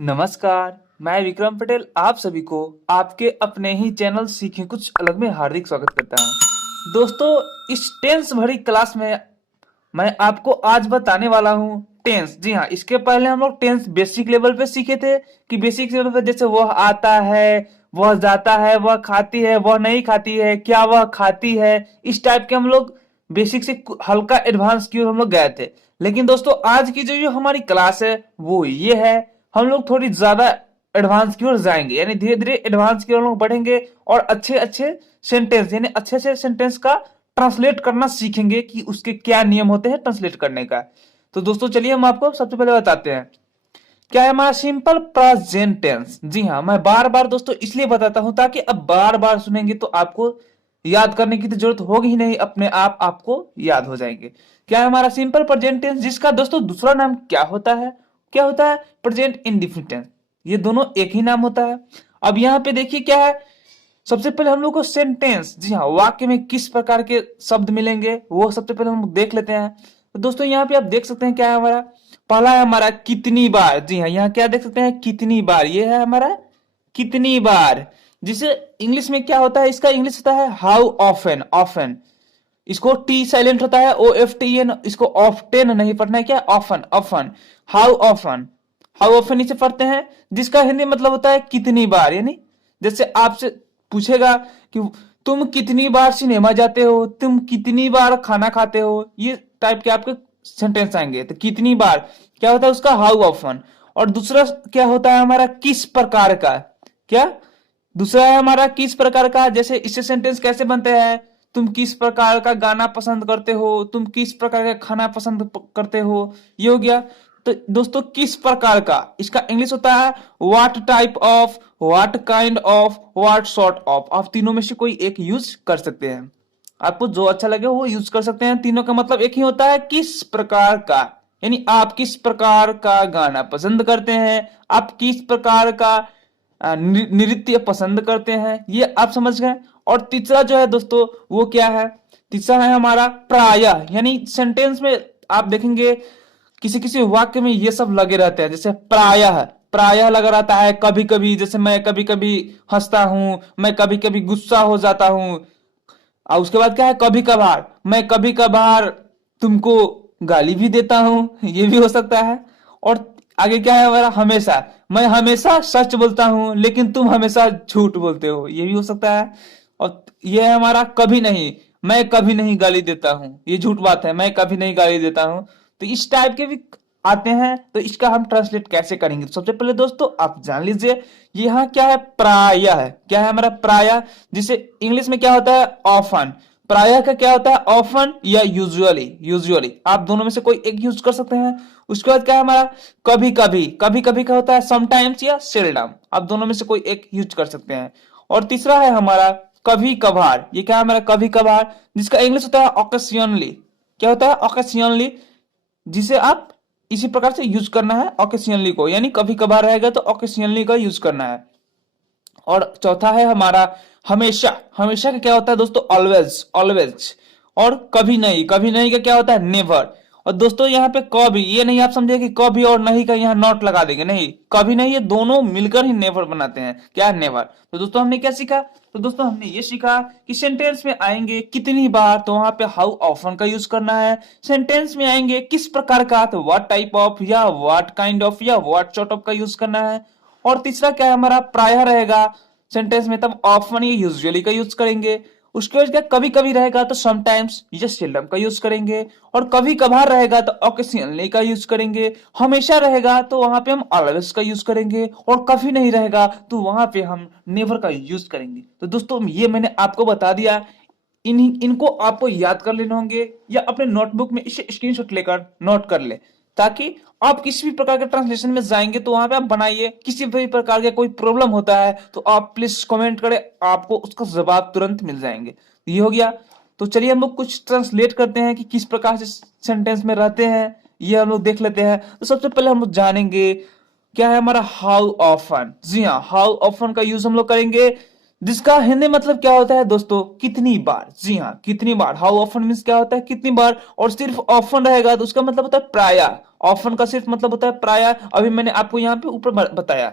नमस्कार, मैं विक्रम पटेल आप सभी को आपके अपने ही चैनल सीखे कुछ अलग में हार्दिक स्वागत करता हूं। दोस्तों, इस टेंस भरी क्लास में मैं आपको आज बताने वाला हूं टेंस। जी हाँ, इसके पहले हम लोग टेंस बेसिक लेवल पे सीखे थे कि बेसिक लेवल पे जैसे वह आता है, वह जाता है, वह खाती है, वह नहीं खाती है, क्या वह खाती है, इस टाइप के हम लोग बेसिक से हल्का एडवांस की ओर हम लोग गए थे। लेकिन दोस्तों, आज की जो हमारी क्लास है वो ये है, हम लोग थोड़ी ज्यादा एडवांस की ओर जाएंगे, यानी धीरे धीरे एडवांस की ओर लोग बढ़ेंगे और अच्छे अच्छे सेंटेंस यानी अच्छे अच्छे सेंटेंस का ट्रांसलेट करना सीखेंगे कि उसके क्या नियम होते हैं ट्रांसलेट करने का। तो दोस्तों चलिए हम आपको सबसे पहले बताते हैं क्या है हमारा सिंपल प्रेजेंट टेंस। जी हाँ, मैं बार बार दोस्तों इसलिए बताता हूं ताकि अब बार बार सुनेंगे तो आपको याद करने की तो जरूरत होगी ही नहीं, अपने आप आपको याद हो जाएंगे। क्या है हमारा सिंपल प्रेजेंट टेंस, जिसका दोस्तों दूसरा नाम क्या होता है? क्या होता है? Present indefinite tense. ये दोनों एक ही नाम होता है। अब यहाँ पे देखिए क्या है, सबसे पहले हम लोग को सेंटेंस, जी हाँ, वाक्य में किस प्रकार के शब्द मिलेंगे वो सबसे पहले हम देख लेते हैं। तो दोस्तों यहाँ पे आप देख सकते हैं क्या है हमारा पहला है हमारा कितनी बार। जी हाँ, यहाँ क्या देख सकते हैं कितनी बार, ये है हमारा कितनी बार, जिसे इंग्लिश में क्या होता है, इसका इंग्लिश होता है हाउ ऑफन। ऑफन, इसको टी साइलेंट होता है, ओ एफ टी एन, इसको ऑफ्टेन नहीं पढ़ना है, क्या often. Often, how often, how often इसे पढ़ते हैं, जिसका हिंदी मतलब होता है कितनी बार। यानी जैसे आपसे पूछेगा कि तुम कितनी बार सिनेमा जाते हो, तुम कितनी बार खाना खाते हो, ये टाइप के आपके सेंटेंस आएंगे। तो कितनी बार क्या होता है उसका हाउ ऑफन। और दूसरा क्या होता है हमारा किस प्रकार का। क्या दूसरा है हमारा किस प्रकार का, जैसे इससे सेंटेंस कैसे बनते हैं, तुम किस प्रकार का गाना पसंद करते हो, तुम किस प्रकार का खाना पसंद करते हो, ये हो गया। तो दोस्तों किस प्रकार का, इसका इंग्लिश होता है what type of, what kind of, what sort of. आप तीनों में से कोई एक यूज कर सकते हैं, आपको जो अच्छा लगे वो यूज कर सकते हैं। तीनों का मतलब एक ही होता है किस प्रकार का, यानी आप किस प्रकार का गाना पसंद करते हैं, आप किस प्रकार का नृत्य पसंद करते हैं, ये आप समझ गए। और तीसरा जो है दोस्तों वो क्या है, तीसरा है हमारा प्रायः, यानी सेंटेंस में आप देखेंगे किसी किसी वाक्य में ये सब लगे रहते हैं, जैसे प्रायः, प्रायः लगा रहता है कभी कभी, जैसे मैं कभी कभी हंसता हूं, मैं कभी कभी गुस्सा हो जाता हूं। और उसके बाद क्या है कभी कभार, मैं कभी कभार तुमको गाली भी देता हूं, ये भी हो सकता है। और आगे क्या है हमारा हमेशा, मैं हमेशा सच बोलता हूं लेकिन तुम हमेशा झूठ बोलते हो, ये भी हो सकता है। और ये है हमारा कभी नहीं, मैं कभी नहीं गाली देता हूं, ये झूठ बात है, मैं कभी नहीं गाली देता हूं। तो इस टाइप के भी आते हैं। तो इसका हम ट्रांसलेट कैसे करेंगे, तो सबसे पहले दोस्तों आप जान लीजिए यहाँ क्या है प्रायः है, क्या है हमारा प्रायः, जिसे इंग्लिश में क्या होता है ऑफन। प्रायः का क्या होता है ऑफन या यूजुअली। यूजुअली आप दोनों में से कोई एक यूज कर सकते हैं। उसके बाद क्या है हमारा कभी कभी, कभी कभी का होता है समटाइम्स या सेल्डम, आप दोनों में से कोई एक यूज कर सकते हैं। और तीसरा है हमारा कभी कभार, ये क्या है हमारा कभी कभार, जिसका इंग्लिश होता है ऑकेशनली। क्या होता है ऑकेशनली, जिसे आप इसी प्रकार से यूज करना है ऑकेशनली को, यानी कभी कभार रहेगा तो ऑकेशनली का यूज करना है। और चौथा है हमारा हमेशा। हमेशा का क्या होता है दोस्तों ऑलवेज, ऑलवेज। और कभी नहीं, कभी नहीं का क्या होता है नेवर। और दोस्तों यहाँ पे कभी, ये नहीं आप समझे कि कभी और नहीं का यहाँ नॉट लगा देंगे, नहीं, कभी नहीं, ये दोनों मिलकर ही नेवर बनाते हैं, क्या है नेवर। तो दोस्तों हमने क्या सीखा, तो दोस्तों हमने ये सीखा कि सेंटेंस में आएंगे कितनी बार तो वहां पे हाउ ऑफन का यूज करना है। सेंटेंस में आएंगे किस प्रकार का तो व्हाट टाइप ऑफ या व्हाट काइंड ऑफ या व्हाट सॉर्ट ऑफ का यूज करना है। और तीसरा क्या है हमारा प्रायः रहेगा सेंटेंस में, तब ऑफन या यूजुअली का यूज करेंगे। उसके बाद क्या कभी कभी रहेगा तो समटाइम्स या सेल्डम का यूज करेंगे। और कभी कभार रहेगा तो ओकेशनली का यूज करेंगे। हमेशा रहेगा तो वहां पे हम ऑलवेज का यूज करेंगे। और कभी नहीं रहेगा तो वहां पे हम नेवर का यूज करेंगे। तो दोस्तों ये मैंने आपको बता दिया, इनको आपको याद कर लेने होंगे या अपने नोटबुक में इसे स्क्रीनशॉट लेकर नोट कर ले, ताकि आप किसी भी प्रकार के ट्रांसलेशन में जाएंगे तो वहां पे आप बनाइए। किसी भी प्रकार का कोई प्रॉब्लम होता है तो आप प्लीज कमेंट करें, आपको उसका जवाब तुरंत मिल जाएंगे। ये हो गया। तो चलिए हम लोग कुछ ट्रांसलेट करते हैं कि किस प्रकार से सेंटेंस में रहते हैं, ये हम लोग देख लेते हैं। तो सबसे पहले हम लोग जानेंगे क्या है हमारा हाउ ऑफन। जी हाँ, हाउ ऑफन का यूज हम लोग करेंगे जिसका हिंदी मतलब क्या होता है दोस्तों, कितनी बार। जी हाँ, कितनी बार। हाउ ऑफन मीन्स क्या होता है, कितनी बार। और सिर्फ ऑफन रहेगा तो उसका मतलब होता है प्राय। ऑफन का सिर्फ मतलब होता है प्राय। अभी मैंने आपको यहाँ पे ऊपर बताया।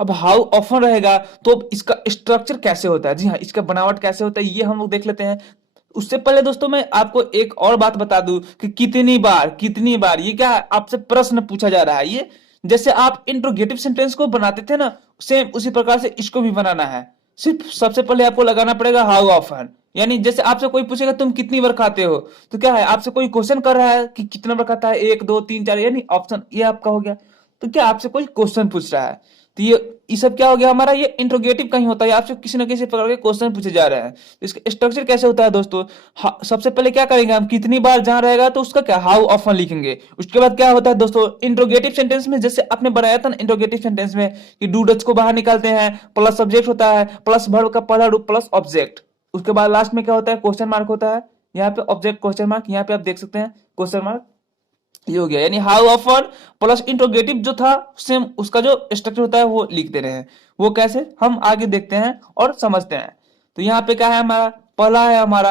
अब हाउ ऑफन रहेगा तो इसका स्ट्रक्चर कैसे होता है, जी हाँ, इसका बनावट कैसे होता है ये हम लोग देख लेते हैं। उससे पहले दोस्तों मैं आपको एक और बात बता दूं कि कितनी बार, कितनी बार ये क्या है, आपसे प्रश्न पूछा जा रहा है। ये जैसे आप इंट्रोगेटिव सेंटेंस को बनाते थे ना, सेम उसी प्रकार से इसको भी बनाना है। सिर्फ सबसे पहले आपको लगाना पड़ेगा हाउ ऑफन। यानी जैसे आपसे कोई पूछेगा तुम कितनी बार खाते हो, तो क्या है, आपसे कोई क्वेश्चन कर रहा है कि कितना बार खाता है, एक दो तीन चार, यानी ऑप्शन ये आपका हो गया। तो क्या आपसे कोई क्वेश्चन पूछ रहा है, तो ये सब क्या हो गया हमारा, ये इंट्रोगेटिव कहीं होता है, आपसे किसी ना किसी प्रकार के क्वेश्चन पूछे जा रहे हैं। तो इसका स्ट्रक्चर कैसे होता है दोस्तों, सबसे पहले क्या करेंगे हम, कितनी बार जहां रहेगा तो उसका क्या हाउ ऑफन लिखेंगे। उसके बाद क्या होता है दोस्तों, इंट्रोगेटिव सेंटेंस में जैसे आपने बनाया था ना इंट्रोगेटिव सेंटेंस में कि डू डच को बाहर निकालते हैं, प्लस सब्जेक्ट होता है, प्लस वर्ब का पहला रूप प्लस ऑब्जेक्ट, उसके बाद लास्ट में क्या होता है, क्वेश्चन मार्क होता है। यहाँ पे ऑब्जेक्ट क्वेश्चन मार्क, यहाँ पे आप देख सकते हैं क्वेश्चन मार्क, ये हो गया। यानी हाउ ऑफन प्लस इंट्रोगेटिव जो था सेम उसका जो स्ट्रक्चर होता है वो लिख दे रहे हैं। वो कैसे हम आगे देखते हैं और समझते हैं। तो यहाँ पे क्या है हमारा, पहला है हमारा,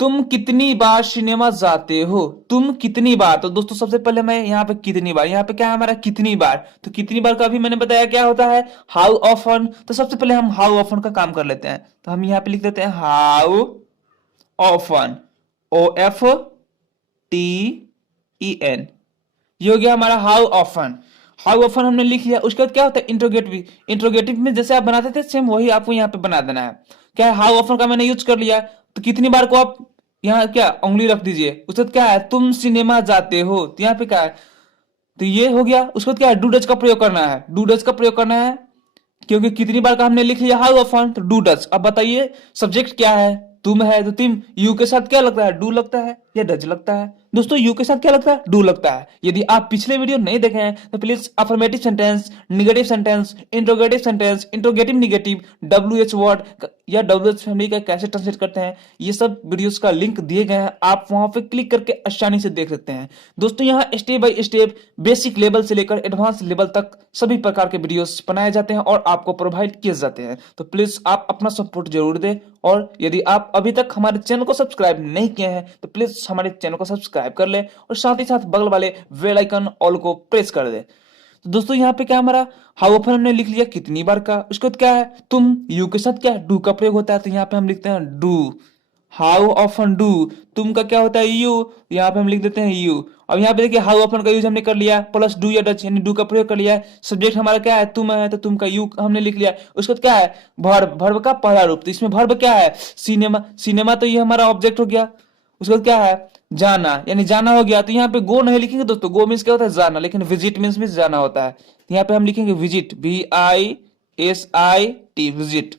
तुम कितनी बार सिनेमा जाते हो, तुम कितनी बार। तो दोस्तों सबसे पहले मैं यहाँ पे कितनी बार, यहाँ पे क्या है हमारा कितनी बार, तो कितनी बार का भी मैंने बताया क्या होता है, हाउ ऑफन। तो सबसे पहले हम हाउ ऑफन का काम कर लेते हैं। तो हम यहाँ पे लिख देते हैं how often, O F T E N, ये हो गया हमारा हाउ ऑफन। हाउ ऑफन हमने लिख लिया। उसके बाद क्या होता है इंट्रोगेटिव, इंट्रोगेटिव में जैसे आप बनाते थे सेम वही आपको यहाँ पे बना देना है। क्या है, हाउ ऑफन का मैंने यूज कर लिया, तो कितनी बार को आप यहाँ क्या उंगली रख दीजिए। उसके बाद क्या है, तुम सिनेमा जाते हो, तो यहाँ पे क्या है, तो ये हो गया। उसके बाद क्या है, डू डच का प्रयोग करना है, डू डच का प्रयोग करना है, क्योंकि कितनी बार का हमने लिख लिया हाउ ऑफन, तो डू डच। अब बताइए सब्जेक्ट क्या है, तुम है, तो तुम यू के साथ क्या लगता है, डू लगता है या डज लगता है। दोस्तों यू के साथ क्या लगता है, डू लगता है। यदि आप पिछले वीडियो नहीं देखे हैं तो please affirmative sentence, negative sentence, interrogative sentence, interrogative negative, W H word या डब्ल्यू एच फैमिली का कैसे ट्रांसलेट करते हैं, ये सब वीडियोस का लिंक दिए गए हैं, आप वहां पे क्लिक करके आसानी से देख सकते हैं। दोस्तों यहाँ step by step basic level से लेकर एडवांस लेवल तक सभी प्रकार के वीडियोस बनाए जाते हैं और आपको प्रोवाइड किए जाते हैं। तो प्लीज आप अपना सपोर्ट जरूर दें, और यदि आप अभी तक हमारे चैनल को सब्सक्राइब नहीं किए हैं तो प्लीज हमारे चैनल को सब्सक्राइब कर ले और साथ ही साथ बगल वाले बेल आइकन ऑल को प्रेस कर दे। तो दोस्तों यहाँ पे क्या हमारा हाउ ऑफन हमने लिख लिया कितनी बार का। उसके बाद क्या है, तुम यू के साथ क्या डू का प्रयोग होता है, तो यहाँ पे हम लिखते हैं डू, हाउ ऑफन डू। तुम का क्या होता है यू, यहाँ पे हम लिख देते हैं यू। अब यहाँ पे देखिए हाउ ऑफन का यूज हमने कर लिया, प्लस डू या डच यानी डू का प्रयोग कर लिया। सब्जेक्ट हमारा क्या है, तुम है, तो तुम का यू हमने लिख लिया। उसके बाद क्या है, वर्ब, वर्ब का पहला रूप, तो इसमें वर्ब क्या है, सिनेमा, सिनेमा तो ये हमारा ऑब्जेक्ट हो गया। उसके बाद क्या है, जाना, यानी जाना हो गया। तो यहाँ पे गो नहीं लिखेंगे दोस्तों, गो मीन्स क्या होता है जाना, लेकिन विजिट मीन्स भी जाना होता है। तो यहाँ पे हम लिखेंगे विजिट, VISIT, विजिट।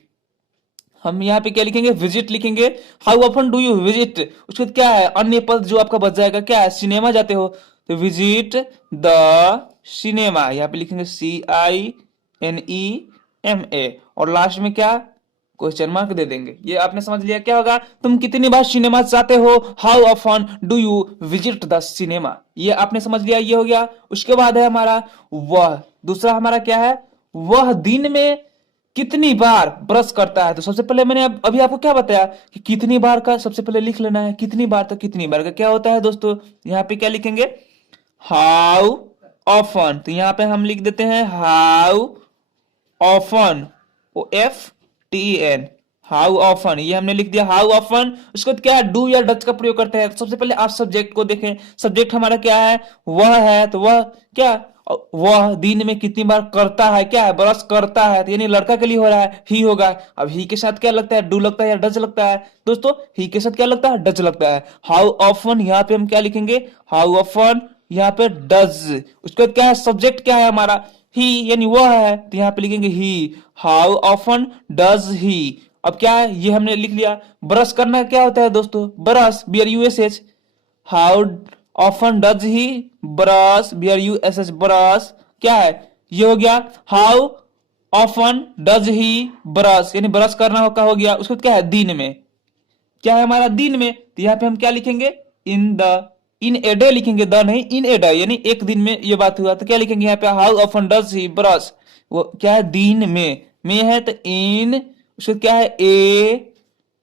हम यहाँ पे क्या लिखेंगे, विजिट लिखेंगे। How often do you visit. उसके बाद क्या है, अन्य पद जो आपका बच जाएगा, क्या है, सिनेमा जाते हो, तो विजिट द सिनेमा, यहाँ पे लिखेंगे CINEMA, और लास्ट में क्या क्वेश्चन मार्क दे देंगे। ये आपने समझ लिया क्या होगा, तुम कितनी बार सिनेमा जाते हो, how often do you visit the cinema, ये आपने समझ लिया, ये हो गया। उसके बाद है हमारा वह, दूसरा हमारा क्या है, वह दिन में कितनी बार ब्रश करता है। तो सबसे पहले मैंने अभी आपको क्या बताया कि कितनी बार का सबसे पहले लिख लेना है, कितनी बार, तो कितनी बार का क्या होता है दोस्तों, यहाँ पे क्या लिखेंगे, हाउ ऑफन। तो यहाँ पे हम लिख देते हैं how often, OFTEN, how often, ये हमने लिख दिया हाउ ऑफन। उसके बाद क्या है, डू या डच का प्रयोग करते हैं। सबसे पहले आप सब्जेक्ट को देखें, सब्जेक्ट हमारा क्या है, वह है, तो वह क्या, वह दिन में कितनी बार करता है, क्या है, ब्रश करता है, तो यानी लड़का के लिए हो रहा है, ही होगा। अब ही के साथ क्या लगता है, डू लगता है या डच लगता है दोस्तों, ही के साथ क्या लगता है, डच लगता है। हाउ ऑफन, यहाँ पे हम क्या लिखेंगे, हाउ ऑफन, यहाँ पे डज। उसके बाद क्या है, सब्जेक्ट क्या है हमारा, ही यानी वह है, तो यहाँ पे लिखेंगे ही, हाउ ऑफन डज ही। अब क्या है, ये हमने लिख लिया। ब्रश करना क्या होता है दोस्तों, brush, BRUSH, how often does he brush, BRUSH, brush, क्या है, ये हो गया। How often does he brush, यानी ब्रश करना का हो गया। उसको क्या है, दिन में, क्या है हमारा दिन में, तो यहाँ पे हम क्या लिखेंगे, in the, in a day लिखेंगे, द नहीं, इन ए डे, यानी एक दिन में ये बात हुआ। तो क्या लिखेंगे यहाँ पे, how often does he brush, वो क्या है, दिन में, में है तो इन, उसका क्या है ए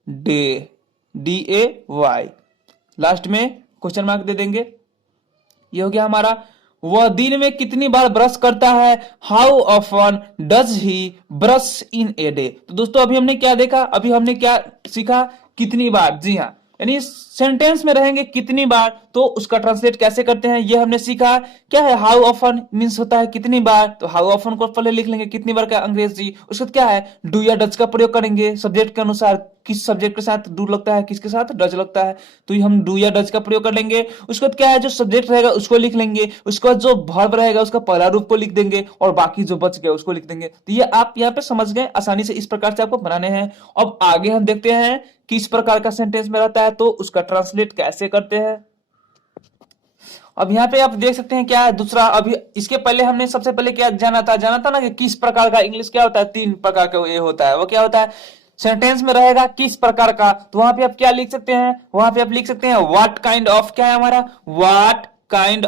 डे, DAY, लास्ट में क्वेश्चन मार्क दे देंगे। ये हो गया हमारा। वह दिन में कितनी बार ब्रश करता है, how often does he brush in a day. तो दोस्तों अभी हमने क्या देखा, अभी हमने क्या सीखा, कितनी बार। जी हाँ, यानी सेंटेंस में रहेंगे कितनी बार, तो उसका ट्रांसलेट कैसे करते हैं ये हमने सीखा। क्या है हाउ ऑफन मीन्स होता है कितनी बार, तो हाउ ऑफन को पहले लिख लेंगे कितनी बार का अंग्रेजी। उसके बाद क्या है डू या डज का प्रयोग करेंगे सब्जेक्ट के अनुसार, किस सब्जेक्ट के साथ डू लगता है किसके साथ डज लगता है, तो हम डू या डज का प्रयोग कर लेंगे। उसके बाद क्या है जो सब्जेक्ट रहेगा उसको लिख लेंगे, उसके बाद जो वर्ब रहेगा उसका पहला रूप को लिख देंगे और बाकी जो बच गया उसको लिख देंगे। तो ये आप यहाँ पे समझ गए, आसानी से इस प्रकार से आपको बनाने हैं। अब आगे हम देखते हैं किस प्रकार का सेंटेंस में रहता है तो उसका ट्रांसलेट कैसे करते हैं। अब यहाँ पे आप देख सकते हैं क्या है दूसरा, अभी इसके पहले हमने सबसे पहले क्या जाना था ना कि किस प्रकार का इंग्लिश क्या होता है, 3 प्रकार का ये होता है। वो क्या होता है, सेंटेंस में रहेगा किस प्रकार का, तो वहां पे आप क्या लिख सकते हैं, वहां पे आप लिख सकते हैं व्हाट काइंड ऑफ, क्या है हमारा व्हाट काइंड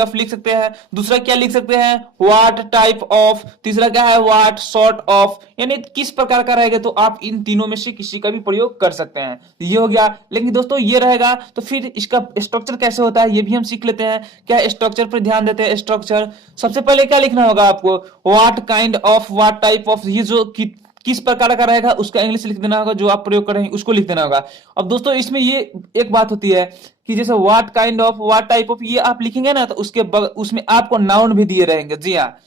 ऑफ लिख सकते हैं। दूसरा क्या लिख सकते हैं व्हाट टाइप ऑफ, तीसरा क्या है व्हाट सॉर्ट ऑफ, यानी किस प्रकार का रहेगा तो आप इन तीनों में से किसी का भी प्रयोग कर सकते हैं। ये हो गया। लेकिन दोस्तों ये रहेगा तो फिर इसका स्ट्रक्चर कैसे होता है ये भी हम सीख लेते हैं। क्या स्ट्रक्चर पर ध्यान देते हैं। स्ट्रक्चर सबसे पहले क्या लिखना होगा आपको, what kind of, what type of, ये जो किस प्रकार का रहेगा उसका इंग्लिश लिख देना होगा, जो आप प्रयोग कर रहे हैं उसको लिख देना होगा। अब दोस्तों इसमें ये एक बात होती है कि जैसे what kind of, what type of, ये आप लिखेंगे ना तो उसमें आपको नाउन भी दिए रहेंगे। जी हाँ,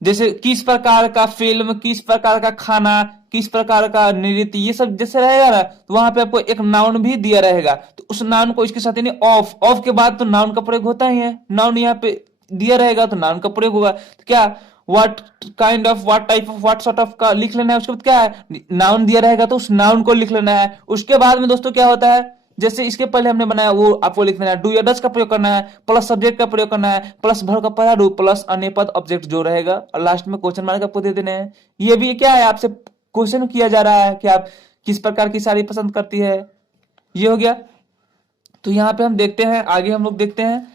जैसे किस प्रकार का फिल्म, किस प्रकार का खाना, किस प्रकार का नृत्य, ये सब जैसे रहेगा ना तो वहां पे आपको एक नाउन भी दिया रहेगा, तो उस नाउन को इसके साथ ऑफ के बाद तो नाउन का प्रयोग होता ही है, नाउन यहाँ पे दिया रहेगा तो नाउन का प्रयोग होगा। तो क्या what kind of, what type of, what sort of का लिख लेना है। उसके बाद क्या है नाउन दिया रहेगा तो उस नाउन को लिख लेना है। उसके बाद में दोस्तों क्या होता है, जैसे इसके पहले हमने बनाया वो आपको लिख देना है, डू या डज का प्रयोग करना है, प्लस सब्जेक्ट का प्रयोग करना है, प्लस भर का पहला रूप, प्लस अन्य पद ऑब्जेक्ट जो रहेगा, और लास्ट में क्वेश्चन मार्क आपको दे देने हैं। ये भी क्या है आपसे क्वेश्चन किया जा रहा है कि आप किस प्रकार की साड़ी पसंद करती है। ये हो गया। तो यहाँ पे हम देखते हैं, आगे हम लोग देखते हैं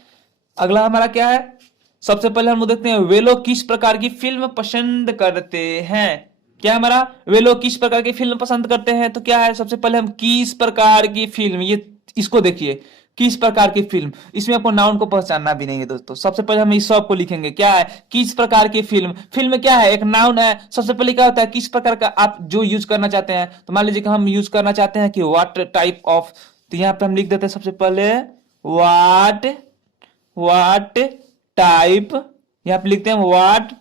अगला हमारा क्या है। सबसे पहले हम लोग देखते हैं वे लोग किस प्रकार की फिल्म पसंद करते हैं। क्या हमारा वे लोग किस प्रकार की फिल्म पसंद करते हैं, तो क्या है सबसे पहले हम किस प्रकार की फिल्म, ये इसको देखिए किस प्रकार की फिल्म, इसमें आपको नाउन को पहचानना भी नहीं है दोस्तों। सबसे पहले हम इस सब को लिखेंगे, क्या है किस प्रकार की फिल्म, फिल्म क्या है एक नाउन है। सबसे पहले क्या होता है किस प्रकार का आप जो यूज करना चाहते हैं, तो मान लीजिए कि हम यूज करना चाहते हैं कि व्हाट टाइप ऑफ, तो यहाँ पे हम लिख देते हैं सबसे पहले व्हाट टाइप, यहाँ पे लिखते हैं व्हाट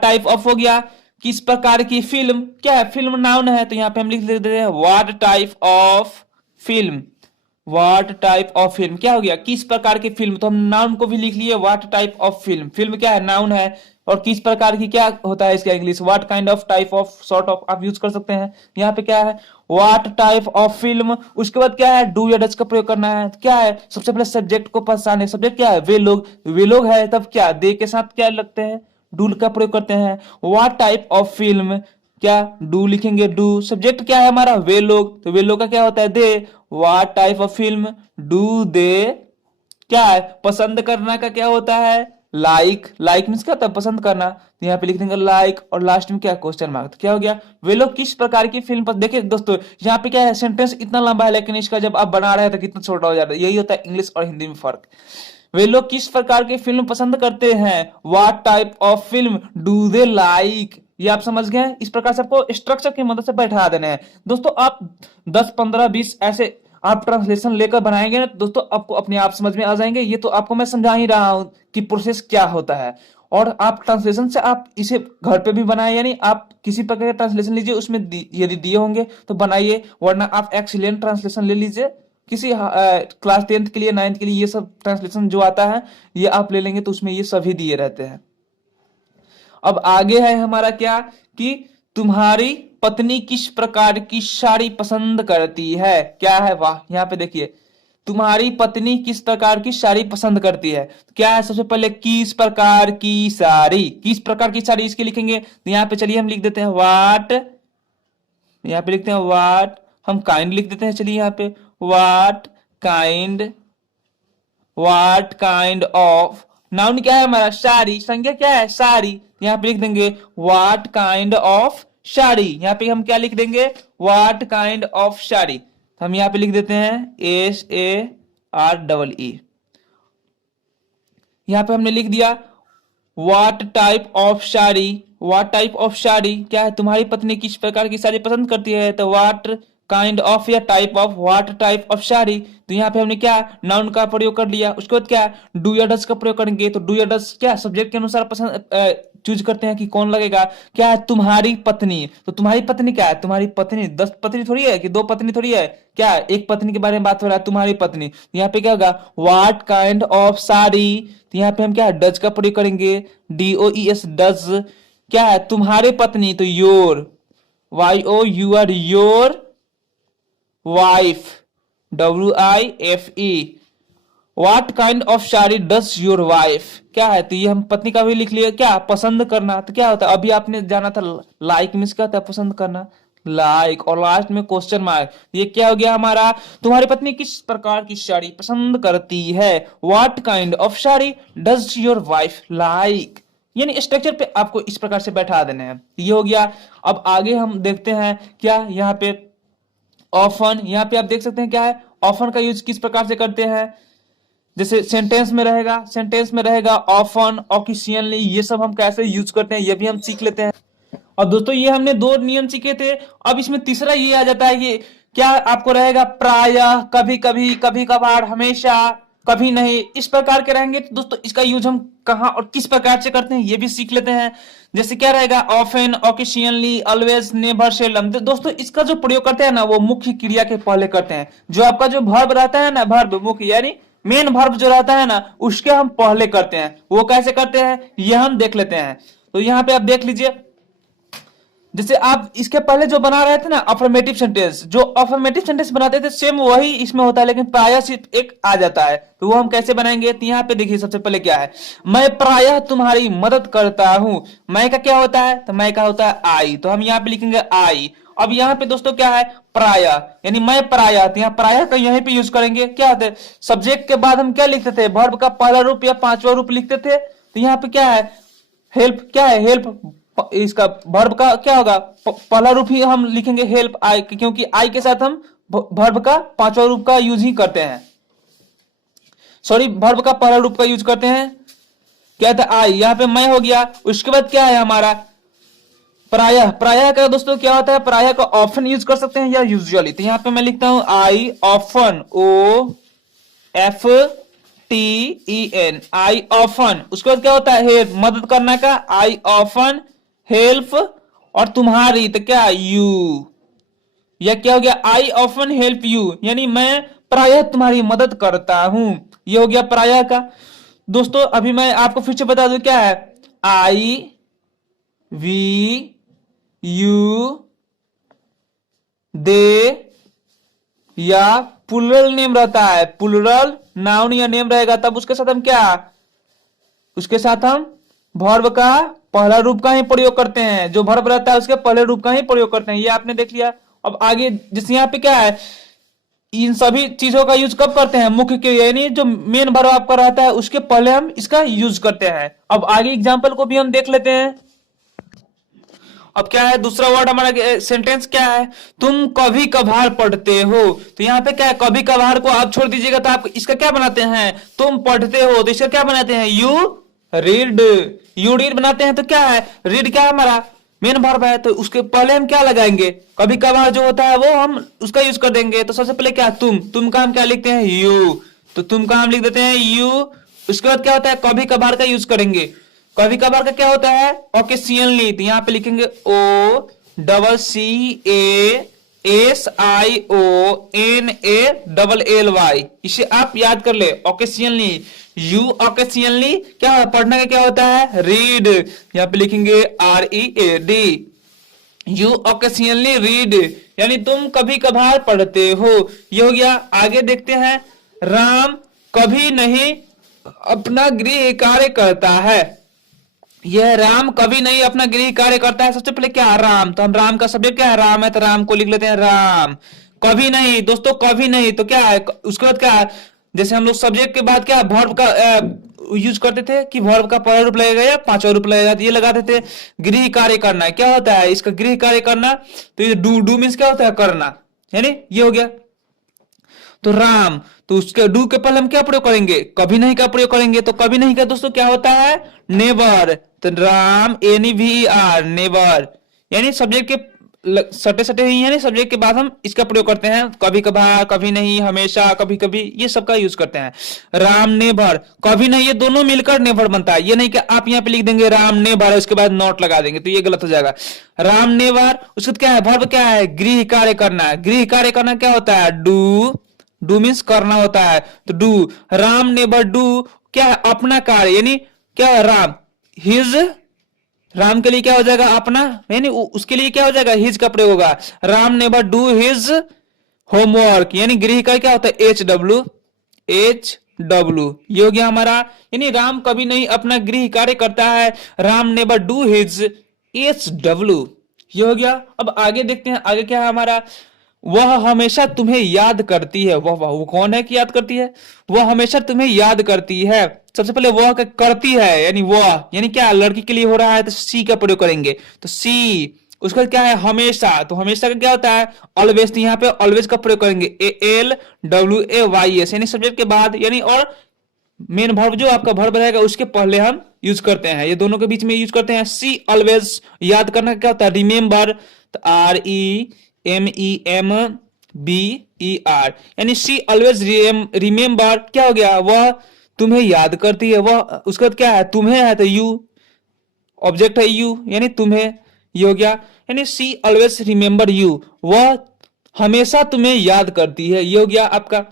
टाइप ऑफ हो गया किस प्रकार की फिल्म, क्या है फिल्म नाउन है तो यहाँ पे हम लिख देते हैं व्हाट टाइप ऑफ फिल्म। क्या हो गया किस प्रकार की फिल्म, तो हम नाउन को भी लिख लिए what type of film, film क्या है नाउन है, और किस प्रकार की क्या होता है इसका English what kind of, type of, sort of आप यूज कर सकते हैं। यहाँ पे क्या है व्हाट टाइप ऑफ फिल्म। उसके बाद क्या है डू या डज का प्रयोग करना है। क्या है सबसे पहले सब्जेक्ट को पहचाने, सब्जेक्ट क्या है वे लोग है, तब क्या दे के साथ क्या लगते हैं डू का प्रयोग करते हैं। व्हाट टाइप ऑफ फिल्म, क्या डू लिखेंगे, डू सब्जेक्ट क्या है हमारा वे लोग, तो वे लोग का क्या होता है दे। What type of film do they, क्या है पसंद करना का क्या होता है लाइक मीन्स क्या होता है पसंद करना, तो यहाँ पे लिख देंगे लाइक, और लास्ट में क्या क्वेश्चन मार्क, तो क्या हो गया वे लोग किस प्रकार की फिल्म पर। देखिए दोस्तों यहाँ पे क्या है सेंटेंस इतना लंबा है लेकिन इसका जब आप बना रहे हैं तो कितना छोटा हो जाता है। यही होता है इंग्लिश और हिंदी में फर्क। वे लोग किस प्रकार की फिल्म पसंद करते हैं, what type of film do they like. ये आप समझ गए, इस प्रकार से आपको स्ट्रक्चर की मदद से बैठा देने हैं। दोस्तों आप 10 15 20 ऐसे आप ट्रांसलेशन लेकर बनाएंगे ना तो दोस्तों आपको अपने आप समझ में आ जाएंगे। ये तो आपको मैं समझा ही रहा हूं कि प्रोसेस क्या होता है, और आप ट्रांसलेशन से आप इसे घर पे भी बनाए, यानी आप किसी प्रकार का ट्रांसलेशन लीजिए उसमें यदि दिए होंगे तो बनाइए, वरना आप एक्सीलेंट ट्रांसलेशन ले लीजिए किसी क्लास 10th के लिए 9th के लिए। ये सब ट्रांसलेशन जो आता है ये आप ले लेंगे तो उसमें ये सभी दिए रहते हैं। अब आगे है हमारा क्या कि तुम्हारी पत्नी किस प्रकार की साड़ी पसंद करती है। क्या है वाह, यहाँ पे देखिए तुम्हारी पत्नी किस प्रकार की साड़ी पसंद करती है, क्या है सबसे पहले किस प्रकार की साड़ी, किस प्रकार की साड़ी इसके लिखेंगे, तो यहाँ पे चलिए हम लिख देते हैं व्हाट, यहाँ पे लिखते हैं व्हाट, हम काइंड लिख देते हैं, चलिए यहाँ पे व्हाट काइंड ऑफ, नाउन क्या है हमारा साड़ी, संज्ञा क्या है साड़ी, यहाँ पे लिख देंगे व्हाट काइंड ऑफ साड़ी, यहाँ पे हम क्या लिख देंगे व्हाट काइंड ऑफ साड़ी, तो हम यहाँ पे लिख देते हैं SAREE, यहाँ पे हमने लिख दिया what type of sari, what type of sari क्या है, तुम्हारी पत्नी किस प्रकार की साड़ी पसंद करती है, तो व्हाट काइंड ऑफ या type of, what type of sari, तो यहाँ पे हमने क्या नाउन का प्रयोग कर लिया। उसके बाद क्या डू या डज का प्रयोग करेंगे, तो डू या डज क्या सब्जेक्ट के अनुसार पसंद चूज करते हैं कि कौन लगेगा, क्या है तुम्हारी पत्नी, तो तुम्हारी पत्नी क्या है, तुम्हारी पत्नी 10 पत्नी थोड़ी है कि 2 पत्नी थोड़ी है, क्या है एक पत्नी के बारे में बात हो रहा है, तुम्हारी पत्नी, तो यहाँ पे क्या होगा व्हाट काइंड ऑफ साड़ी, तो यहाँ पे हम क्या डज का प्रयोग करेंगे DOES डज, क्या है तुम्हारे पत्नी, तो your YOUR your wife WIFE, what kind of sari does your wife, क्या है तो ये हम पत्नी का भी लिख लिया, क्या पसंद करना, तो क्या होता है अभी आपने जाना था लाइक मीन्स क्या होता है पसंद करना, लाइक, और लास्ट में क्वेश्चन मार्क, ये क्या हो गया हमारा तुम्हारी पत्नी किस प्रकार की साड़ी पसंद करती है, what kind of sari does your wife like, यानी स्ट्रक्चर पे आपको इस प्रकार से बैठा देने हैं, ये हो गया। अब आगे हम देखते हैं क्या यहाँ पे ऑफन, यहाँ पे आप देख सकते हैं क्या है ऑफन का यूज किस प्रकार से करते हैं, जैसे सेंटेंस में रहेगा ऑफन, ऑकेशनली, ये सब हम कैसे यूज करते हैं ये भी हम सीख लेते हैं। और दोस्तों ये हमने 2 नियम सीखे थे, अब इसमें तीसरा ये आ जाता है कि क्या आपको रहेगा प्रायः, कभी कभी, कभी कभार, हमेशा, कभी नहीं, इस प्रकार के रहेंगे। तो दोस्तों इसका यूज हम कहाँ और किस प्रकार से करते हैं ये भी सीख लेते हैं। जैसे क्या रहेगा often, occasionally, always, never, seldom. दोस्तों इसका जो प्रयोग करते हैं ना वो मुख्य क्रिया के पहले करते हैं, जो आपका जो वर्ब रहता है ना, वर्ब मुख्य यानी मेन वर्ब जो रहता है ना उसके हम पहले करते हैं, वो कैसे करते हैं ये हम देख लेते हैं। तो यहाँ पे आप देख लीजिए, जैसे आप इसके पहले जो बना रहे थे ना अफर्मेटिव सेंटेंस, जो अफर्मेटिव सेंटेंस बनाते थे सेम वही इसमें होता है, लेकिन प्रायः सिर्फ एक आ जाता है, तो वो हम कैसे बनाएंगे, तो यहाँ पे देखिए सबसे पहले क्या है, मैं प्रायः तुम्हारी मदद करता हूं, मैं का क्या होता है, तो मैं का होता है आई, तो हम यहाँ पे लिखेंगे आई। अब यहाँ पे दोस्तों क्या है प्रायः, यानी मैं प्रायः, तो यहाँ प्रायः का यहीं पे यूज करेंगे, क्या होता है सब्जेक्ट के बाद हम क्या लिखते थे वर्ब का पहला रूप या 5वां रूप लिखते थे, तो यहाँ पे क्या है हेल्प, क्या है हेल्प, इसका वर्ब का क्या होगा पहला रूप ही हम लिखेंगे हेल्प आई, क्योंकि आई के साथ हम वर्ब का 5वां रूप का यूज ही करते हैं, सॉरी वर्ब का पहला रूप का यूज करते हैं, क्या था आई, यहाँ पे मैं हो गया। उसके बाद क्या है हमारा प्रायः, प्रायः का दोस्तों क्या होता है, प्रायः का ऑफन यूज कर सकते हैं या यूजुअली, तो यहाँ पे मैं लिखता हूं I often, OFTEN, I often. उसके बाद क्या होता है हेल्प, मदद करना का आई ऑफन हेल्प, और तुम्हारी तो क्या यू, या क्या हो गया आई ऑफन हेल्प यू, यानी मैं प्रायः तुम्हारी मदद करता हूं, ये हो गया प्रायः का। दोस्तों अभी मैं आपको फिर से बता दूं क्या है आई वी यू दे, या प्लूरल नेम रहता है, प्लूरल नाउन या नेम रहेगा तब उसके साथ हम क्या, उसके साथ हम वर्ब का पहला रूप का ही प्रयोग करते हैं, जो वर्ब रहता है उसके पहले रूप का ही प्रयोग करते हैं, ये आपने देख लिया। अब आगे जैसे यहाँ पे क्या है इन सभी चीजों का यूज कब करते हैं मुख्य के, यानी जो मेन वर्ब आपका रहता है उसके पहले हम इसका यूज करते हैं। अब आगे एग्जांपल को भी हम देख लेते हैं। अब क्या है दूसरा वर्ड हमारा सेंटेंस क्या है, तुम कभी कभार पढ़ते हो, तो यहाँ पे क्या है कभी कभार को आप छोड़ दीजिएगा तो आप इसका क्या बनाते हैं, तुम पढ़ते हो, तो इसका क्या बनाते हैं यू रीड, यू रीड बनाते हैं, तो क्या है रीड क्या है हमारा मेन वर्ब है, तो उसके पहले हम क्या लगाएंगे कभी कभार जो होता है वो हम उसका यूज कर देंगे। तो सबसे पहले क्या तुम का हम क्या लिखते हैं यू, तो तुम का हम लिख देते हैं यू। उसके बाद क्या होता है कभी कभार का यूज करेंगे, कभी कभार का क्या होता है ओकेशनली, तो यहाँ पे लिखेंगे OCCASIONALLY, इसे आप याद कर ले ओकेशनली। यू ओकेशनली क्या पढ़ने का क्या होता है रीड, यहाँ पे लिखेंगे READ, यू ओकेशनली रीड, यानी तुम कभी कभार पढ़ते हो, ये हो गया। आगे देखते हैं राम कभी नहीं अपना गृह कार्य करता है, यह राम कभी नहीं अपना गृह कार्य करता है। सबसे पहले क्या है राम, तो हम राम का सब्जेक्ट क्या है राम है, तो राम को लिख लेते हैं राम। कभी नहीं दोस्तों कभी नहीं, तो क्या है उसके बाद क्या है जैसे हम लोग सब्जेक्ट के बाद क्या वर्ब का यूज करते थे कि वर्ब का पहला रूप लगेगा या पांचवा रूप लगेगा, तो ये लगाते थे। गृह कार्य करना क्या होता है, इसका गृह कार्य करना, तो ये डू मीन्स क्या होता है, करना, है नी, ये हो गया। तो राम, तो उसके डू के पहले हम क्या प्रयोग करेंगे, कभी नहीं का प्रयोग करेंगे। तो कभी नहीं का दोस्तों क्या होता है, नेवर। तो राम NEVER, नेवर, यानी सब्जेक्ट के सटे सटे ही, यानी सब्जेक्ट के बाद हम इसका प्रयोग करते हैं। कभी कभार, कभी नहीं, हमेशा, कभी कभी, ये सबका यूज करते हैं। राम नेवर, कभी नहीं, ये दोनों मिलकर नेवर बनता है। ये नहीं कि आप यहाँ पे लिख देंगे राम नेवर उसके बाद नॉट लगा देंगे, तो ये गलत हो जाएगा। राम नेवर, उसका क्या है, वर्ब क्या है, गृह कार्य करना। गृह कार्य करना क्या होता है, डू मीन्स करना होता है। तो डू, राम नेवर डू क्या है, अपना कार्य, यानी क्या है, राम हिज, राम के लिए क्या हो जाएगा, अपना, यानी उसके लिए क्या हो जाएगा, हिज का प्रयोग होगा। Ram never do his homework, यानी गृह का क्या होता है, HW, ये हो गया हमारा, यानी राम कभी नहीं अपना गृह कार्य करता है। Ram never do his HW, ये हो गया। अब आगे देखते हैं, आगे क्या है हमारा, वह हमेशा तुम्हें याद करती है। वह वो कौन है कि याद करती है, वह हमेशा तुम्हें याद करती है। सबसे पहले वह करती है, यानी वह, यानी क्या लड़की के लिए हो रहा है, तो सी का प्रयोग करेंगे। तो सी, उसका क्या है, हमेशा। तो हमेशा का क्या होता है, ऑलवेज। तो यहाँ पे ऑलवेज का प्रयोग करेंगे, ALWAYS, यानी सब्जेक्ट के बाद, यानी और मेन वर्ब जो आपका वर्ब रहेगा उसके पहले हम यूज करते हैं, ये दोनों के बीच में यूज करते हैं। सी ऑलवेज, याद करना क्या होता है, रिमेम्बर। तो REMEMBER, यानी सी ऑलवेज रिमेम्बर, क्या हो गया, वह तुम्हें याद करती है। वह, उसका क्या है, तुम्हें है, तो यू, ऑब्जेक्ट है यू, यानी तुम्हें, ये हो गया। यानी सी ऑलवेज रिमेम्बर यू, वह हमेशा तुम्हें याद करती है, ये हो गया आपका।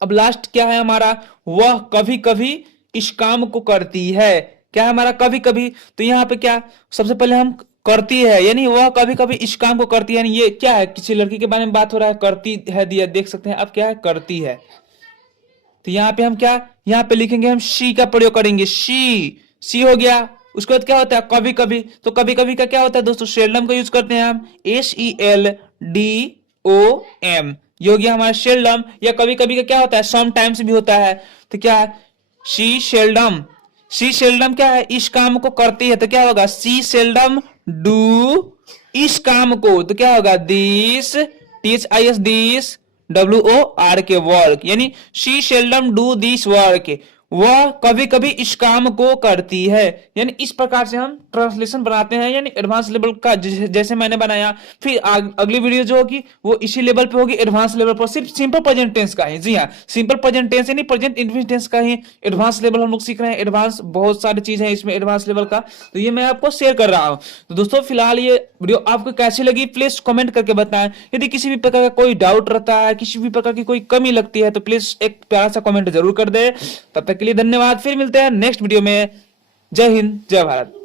अब लास्ट क्या है हमारा, वह कभी कभी इस काम को करती है। क्या है हमारा, कभी कभी। तो यहाँ पे क्या, सबसे पहले हम करती है, यानी वह कभी कभी इस काम को करती है, यानी ये क्या है, किसी लड़की के बारे में बात हो रहा है, करती है दिया, देख सकते हैं। अब क्या है, करती है। तो यहाँ पे हम क्या, यहाँ पे लिखेंगे हम शी का प्रयोग करेंगे, शी हो गया। उसके बाद क्या होता है, कभी कभी। तो कभी कभी का क्या होता है दोस्तों, सेल्डम का यूज करते हैं हम, SELDOM, ये हो गया हमारा सेल्डम। या कभी कभी का क्या होता है, सम टाइम्स भी होता है। तो क्या है, शी सेल्डम क्या है, इस काम को करती है। तो क्या होगा, शी सेल्डम डू इस काम को। तो क्या होगा, दिस, THIS, दिस, WOR के वर्क, यानी she seldom do this work, वह कभी कभी इस काम को करती है। यानी इस प्रकार से हम ट्रांसलेशन बनाते हैं, यानी एडवांस लेवल का, जैसे मैंने बनाया। फिर अगली वीडियो जो होगी वो इसी लेवल पे होगी, एडवांस लेवल पर, सिर्फ सिंपल प्रेजेंट टेंस का ही। जी हाँ, सिंपल प्रेजेंट टेंस यानी प्रेजेंट इंडेफिनिट टेंस का ही एडवांस लेवल हम लोग सीख रहे हैं। एडवांस बहुत सारी चीज है इसमें एडवांस लेवल का, तो ये मैं आपको शेयर कर रहा हूँ। तो दोस्तों फिलहाल ये वीडियो आपको कैसी लगी प्लीज कमेंट करके बताएं। यदि किसी भी प्रकार का कोई डाउट रहता है, किसी भी प्रकार की कोई कमी लगती है, तो प्लीज एक प्यारा सा कमेंट जरूर कर दे। तब तक के लिए धन्यवाद, फिर मिलते हैं नेक्स्ट वीडियो में। जय हिंद, जय भारत।